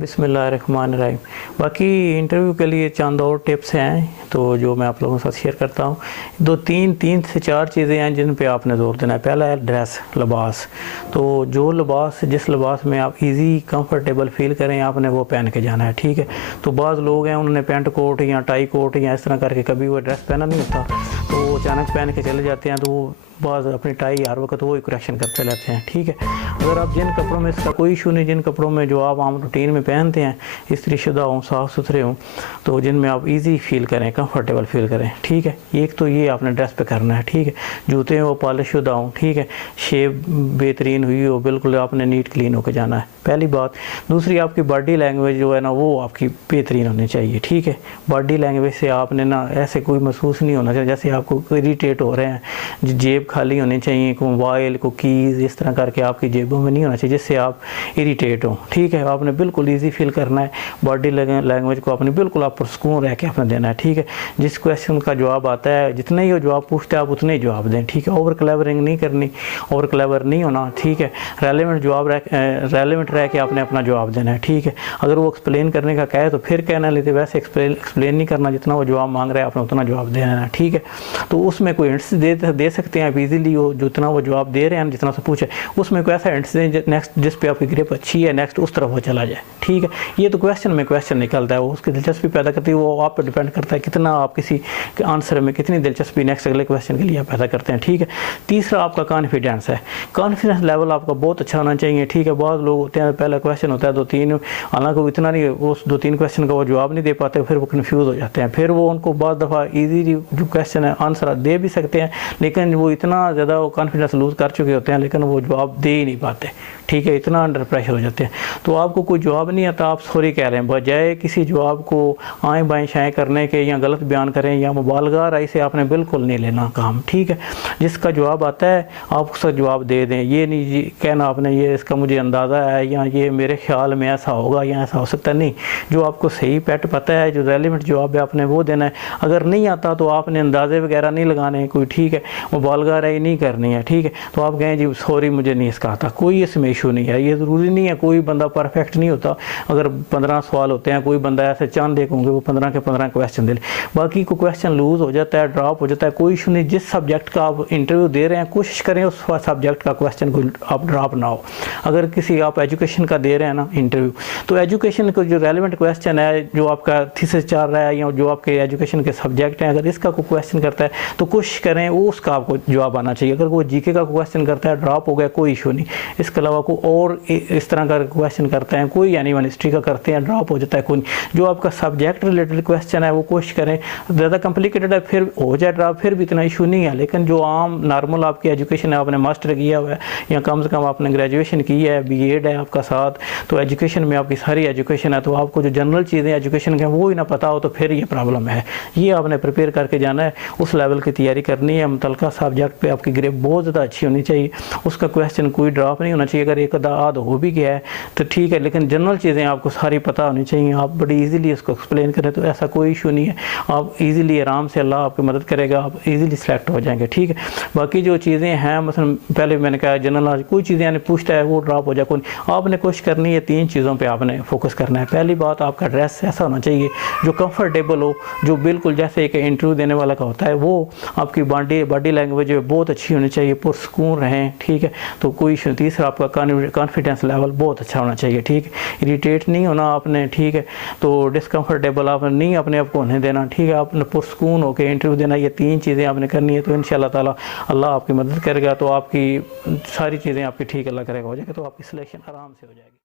बिस्मिल्लाहिर्रहमानिर्रहीम। बाकी इंटरव्यू के लिए चंद और टिप्स हैं तो जो मैं आप लोगों के साथ शेयर करता हूँ। तीन से चार चीज़ें हैं जिन पे आपने जोर देना है। पहला है ड्रेस, लिबास। तो जो लिबास जिस लिबास में आप इजी कंफर्टेबल फील करें आपने वो पहन के जाना है, ठीक है। तो बाज़ लोग हैं उन्होंने पेंट कोट या टाई कोट या इस तरह करके कभी वो ड्रेस पहना नहीं होता, तो वो अचानक पहन के चले जाते हैं, तो वो बाज़ अपनी टाई हर वक्त वो करेक्शन करते रहते हैं, ठीक है। अगर आप जिन कपड़ों में इसका कोई इशू नहीं, जिन कपड़ों में जो आप आम रूटीन में पहनते हैं, इस्त्रीशुदा हों, साफ़ सुथरे हों, तो जिनमें आप इजी फील करें, कंफर्टेबल फील करें, ठीक है। एक तो ये आपने ड्रेस पे करना है, ठीक है। जूते हैं वो पॉलिश शुदा हों, ठीक है। शेप बेहतरीन हुई हो, बिल्कुल आपने नीट क्लीन होकर जाना है, पहली बात। दूसरी, आपकी बॉडी लैंग्वेज जो है ना वो आपकी बेहतरीन होनी चाहिए, ठीक है। बॉडी लैंग्वेज से आपने ना ऐसे कोई महसूस नहीं होना चाहिए जैसे आपको इरीटेट हो रहे हैं। जेब खाली होनी चाहिए, को मोबाइल को कीज़ इस तरह करके आपकी जेबों में नहीं होना चाहिए जिससे आप इरीटेट हो, ठीक है। आपने बिल्कुल इजी फील करना है। बॉडी लैंग्वेज को आपने बिल्कुल आप सुकून रह के आपने देना है, ठीक है। जिस क्वेश्चन का जवाब आता है, जितना ही वो जवाब पूछता है आप उतने ही जवाब दें, ठीक है। ओवर क्लेवरिंग नहीं करनी, ओवर क्लेवर नहीं होना, ठीक है। रेलेवेंट रह के आपने अपना जवाब देना है, ठीक है। अगर वो एक्सप्लेन करने का कहे तो फिर कहना लेते, वैसे एक्सप्लेन नहीं करना, जितना वो जवाब मांग रहा है आपने उतना जवाब देना है, ठीक है। तो उसमें कोई हिंट्स दे सकते हैं आप इजीली, वो जितना वो जवाब दे रहे हैं जितना से पूछे उसमें कोई ऐसा हिंट्स दें नेक्स्ट जिस पे आपकी ग्रिप अच्छी है, नेक्स्ट उस तरफ वो चला जाए, ठीक है। ये तो क्वेश्चन में क्वेश्चन निकलता है, वो उसकी दिलचस्पी पैदा करती है, वो आप पर डिपेंड करता है कितना आप किसी आंसर में कितनी दिलचस्पी नेक्स्ट अगले क्वेश्चन के लिए आप पैदा करते हैं, ठीक है। तीसरा आपका कॉन्फिडेंस है। कॉन्फिडेंस लेवल आपका बहुत अच्छा होना चाहिए, ठीक है। बहुत लोग होते हैं पहला क्वेश्चन होता है 2-3, हालांकि वो इतना नहीं, वो 2-3 क्वेश्चन का वो जवाब नहीं दे पाते, फिर वो कन्फ्यूज़ हो जाते हैं। फिर वो उनको बहुत दफ़ा ईजी जो क्वेश्चन है आंसर दे भी सकते हैं, लेकिन वो इतना ज़्यादा वो कॉन्फिडेंस लूज़ कर चुके होते हैं लेकिन वो जवाब दे ही नहीं पाते, ठीक है। इतना अंडर प्रेशर हो जाते हैं। तो आपको कोई जवाब नहीं आता, आप सॉरी कह रहे हैं, बजाय किसी जवाब को आएँ बाएँ शाएँ करने के या गलत बयान करें या मुबालगा राय से आपने बिल्कुल नहीं लेना काम, ठीक है। जिसका जवाब आता है आप उसका जवाब दे दें। ये नहीं कहना आपने ये इसका मुझे अंदाज़ा है या ये मेरे ख्याल में ऐसा होगा या ऐसा हो सकता है, नहीं। जो आपको सही पैट पता है, जो रेलिवेंट जवाब है आपने वो देना है। अगर नहीं आता तो आपने अंदाजे वगैरह नहीं लगाने कोई, ठीक है। मुबालगा राय नहीं करनी है, ठीक है। तो आप कहें जी सॉरी मुझे नहीं इसका आता, कोई इसमें इशू नहीं है। ये ज़रूरी नहीं है, कोई बंदा परफेक्ट नहीं होता। अगर 15 सवाल होते हैं, कोई बंदा ऐसे चांद एक होंगे वो 15 के 15 क्वेश्चन दे ले, बाकी को क्वेश्चन लूज़ हो जाता है, ड्रॉप हो जाता है, कोई इशू नहीं। जिस सब्जेक्ट का आप इंटरव्यू दे रहे हैं कोशिश करें उस सब्जेक्ट का क्वेश्चन को आप ड्रॉप ना हो। अगर किसी आप एजुकेशन का दे रहे हैं ना इंटरव्यू, तो एजुकेशन का जो रेलिवेंट क्वेश्चन है, जो आपका थीसिस चल रहा है या जो आपके एजुकेशन के सब्जेक्ट हैं, अगर इसका कोई क्वेश्चन करता है तो कोशिश करें वो उसका आपको जवाब आना चाहिए। अगर वो जीके का क्वेश्चन करता है ड्रॉप हो गया, कोई इशू नहीं। इसके अलावा कोई और इस तरह का क्वेश्चन करते हैं, कोई एनिमल हिस्ट्री का करते हैं ड्रॉप हो जाता है, कोई नहीं। जो आपका सब्जेक्ट रिलेटेड क्वेश्चन है वो कोशिश करें, ज़्यादा कॉम्प्लिकेटेड है फिर हो जाए ड्रॉप, फिर भी इतना इशू नहीं है। लेकिन जो आम नॉर्मल आपकी एजुकेशन है, आपने मास्टर किया हुआ है या कम से कम आपने ग्रेजुएशन की है, बीएड है आपका साथ, तो एजुकेशन में आपकी सारी एजुकेशन है, तो आपको जो जनरल चीज़ें एजुकेशन के वो ही ना पता हो तो फिर ये प्रॉब्लम है। ये आपने प्रिपेयर करके जाना है, उस लेवल की तैयारी करनी है। मुतलका सब्जेक्ट पे आपकी ग्रेप बहुत ज़्यादा अच्छी होनी चाहिए, उसका क्वेश्चन कोई ड्रॉप नहीं होना चाहिए। अगर एक आध हो भी गया है तो ठीक है, लेकिन जनरल चीज़ें आपको सारी पता होनी चाहिए, आप बड़ी इजीली इसको एक्सप्लेन करें तो ऐसा कोई इशू नहीं है। आप इजीली आराम से, अल्लाह आपकी मदद करेगा, आप इजीली सेलेक्ट हो जाएंगे, ठीक है। बाकी जो चीज़ें हैं, मसलन पहले मैंने कहा जनरल नॉलेज, कोई चीज़ें यानी पूछता है वो ड्रॉप हो जाए, कोई आपने कोशिश करनी है 3 चीज़ों पर आपने फोकस करना है। पहली बात, आपका ड्रेस ऐसा होना चाहिए जो कंफर्टेबल हो, जो बिल्कुल जैसे एक इंटरव्यू देने वाला का होता है, वो आपकी बॉडी लैंग्वेज बहुत अच्छी होनी चाहिए, पुरसकून रहें, ठीक है। तो कोई इशू। तीसरा, आपका कॉन्फिडेंस लेवल बहुत अच्छा होना चाहिए, ठीक है। इरिटेट नहीं होना आपने, ठीक है। तो डिस्कम्फर्टेबल आपने नहीं अपने आप को होने देना, ठीक है। आपने पुरसकून होकर इंटरव्यू देना, ये 3 चीज़ें आपने करनी है। तो इंशाअल्लाह ताला अल्लाह आपकी मदद करेगा, तो आपकी सारी चीज़ें आपकी ठीक अल्लाह करेगा हो जाएगा, तो आपकी सिलेक्शन आराम से हो जाएगी।